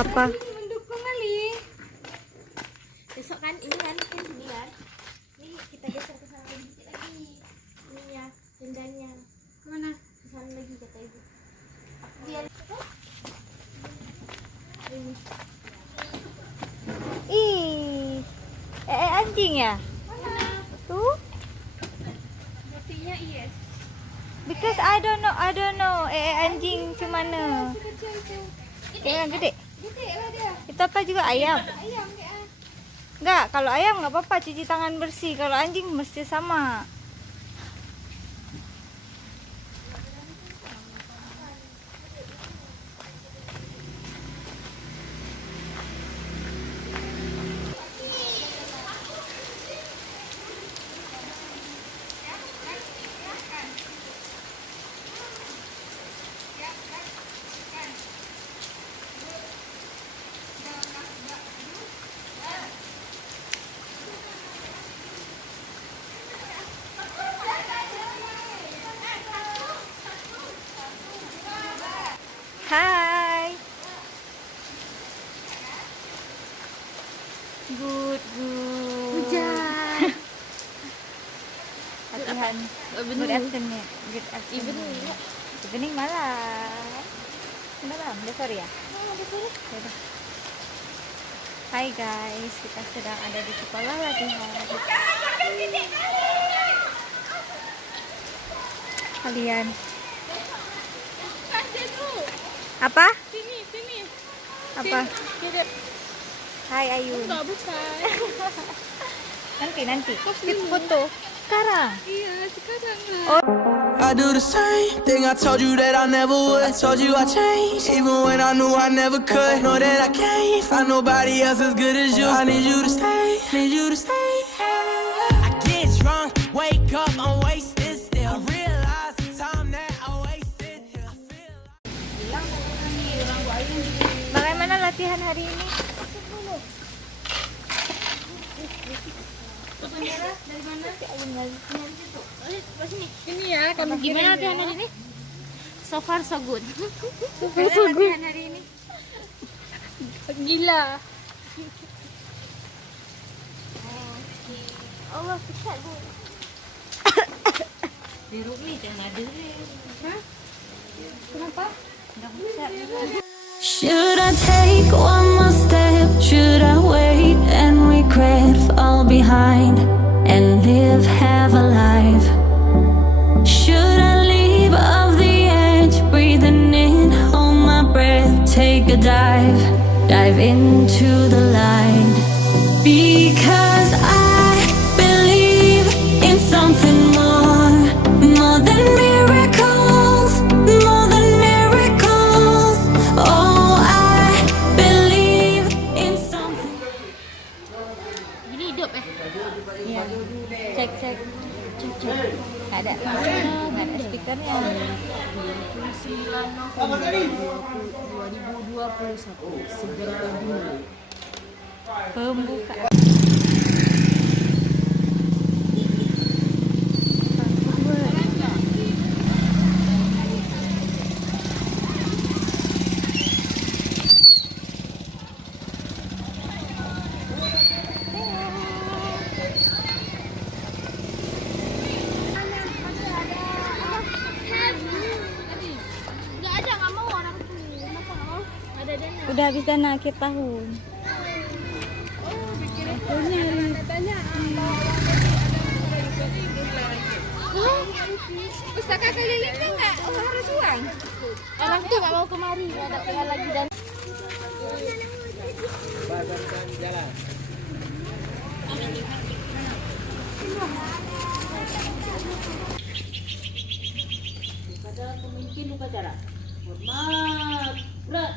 Apa? Mendukung kali. Besok kan ini kan ini kan. Ini kita geser ke sana dikit lagi. Ini ya tendanya. Kemana? Ke sana lagi kata ibu. Biar ini. Ih, anjing ya? Mana? Tuh. Nasinya yes. Because I don't know. Anjing kemana? Kecil itu. Yang gede. Gede lah dia. Itu apa juga ayam? Ayam kayak. Enggak, kalau ayam nggak apa-apa cuci tangan bersih. Kalau anjing mesti sama. Hai. Good. Hujan. Latihan. Good afternoon. Good afternoon. Evening malam. Malam, udah sore ya? Yaudah. Hai guys, kita sedang ada di sekolah latihan. Kalian apa? Sini. Apa? Tidak. Hai Ayun. Enggak bukan. Nanti. Kita foto sekarang. Iya, sekarang lah. Oh. I do the same thing I told you that I never would. I told you I changed, even when I knew I never could. Know that I can't find nobody else as good as you. I need you to stay, I get drunk, wake up, I'm wasted still. I realize the time that I wasted. I feel Bagaimana latihan hari ini? Dari mana? Ini ya, kamu gimana latihan hari ini? So far so good. Latihan hari ini. Gila. Allah pisah bu. Diruk nih jangan ada. Kenapa? Enggak bisa. Should I take one more step? Should I wait and regret all behind and live, have a life? Should I leave off the edge, breathing in, hold my breath, take a dive into the light? Because I believe in something more than miracles, more than miracles. Oh, I believe in something. Ini hidup Iya. Cek. Nggak ada speakernya. 9 November 2021 segera dulu. Pembuka. Nggak ada, nggak mau orang tuh. Kenapa nggak mau? Ada dana. Udah habis dana akhir tahun. Pustaka keliling kan nggak harus uang. Orang tuh nggak mau kemari, nggak ada tinggal lagi dan. Kepada pemimpin upacara, hormat, berat,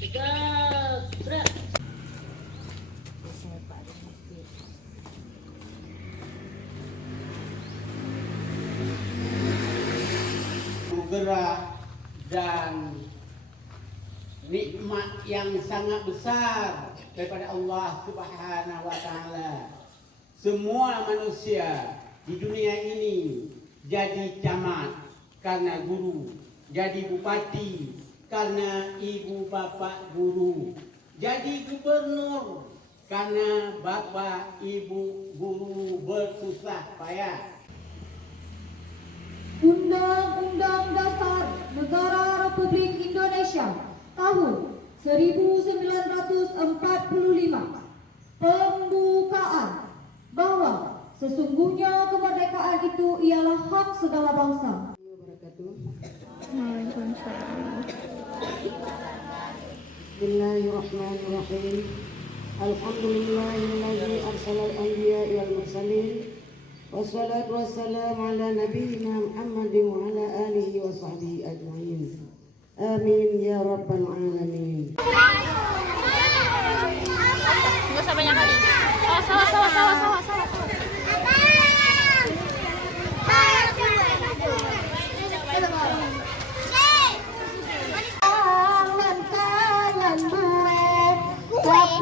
tegak, berat. Gerak dan nikmat yang sangat besar daripada Allah Subhanahu wa taala. Semua manusia di dunia ini jadi camat karena guru jadi bupati karena ibu bapak guru. Jadi gubernur karena bapak ibu guru bersusah payah. Undang-Undang Dasar Negara Republik Indonesia tahun 1945 pembukaan bahwa sesungguhnya kemerdekaan itu ialah hak segala bangsa. Bismillahirrahmanirrahim. Alhamdulillahilladzi arsalal anbiya'a wal mursalin. Wassalatu wassalamu ala nabiyyina Muhammadin wa ala alihi wa sahbihi ajma'in. Amin ya rabbal alamin. Enggak usah banyak kali. Salah.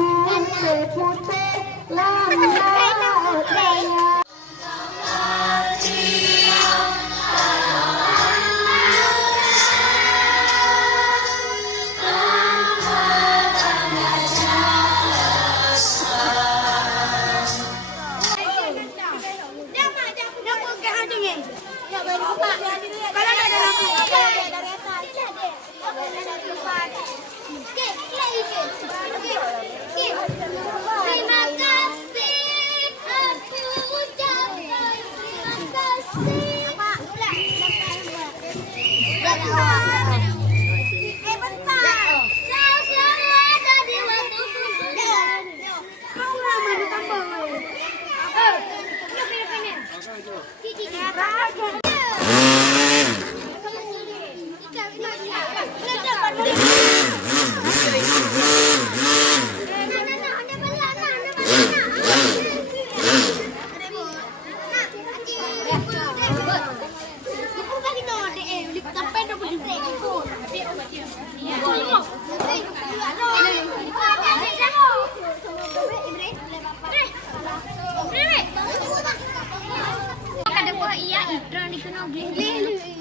Terima kasih, aku ucapkan terima kasih.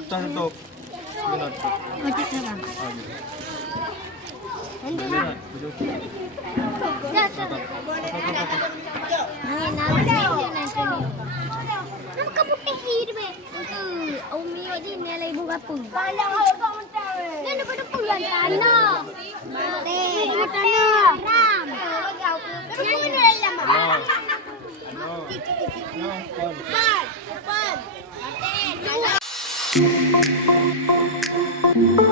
Contoh. Ram.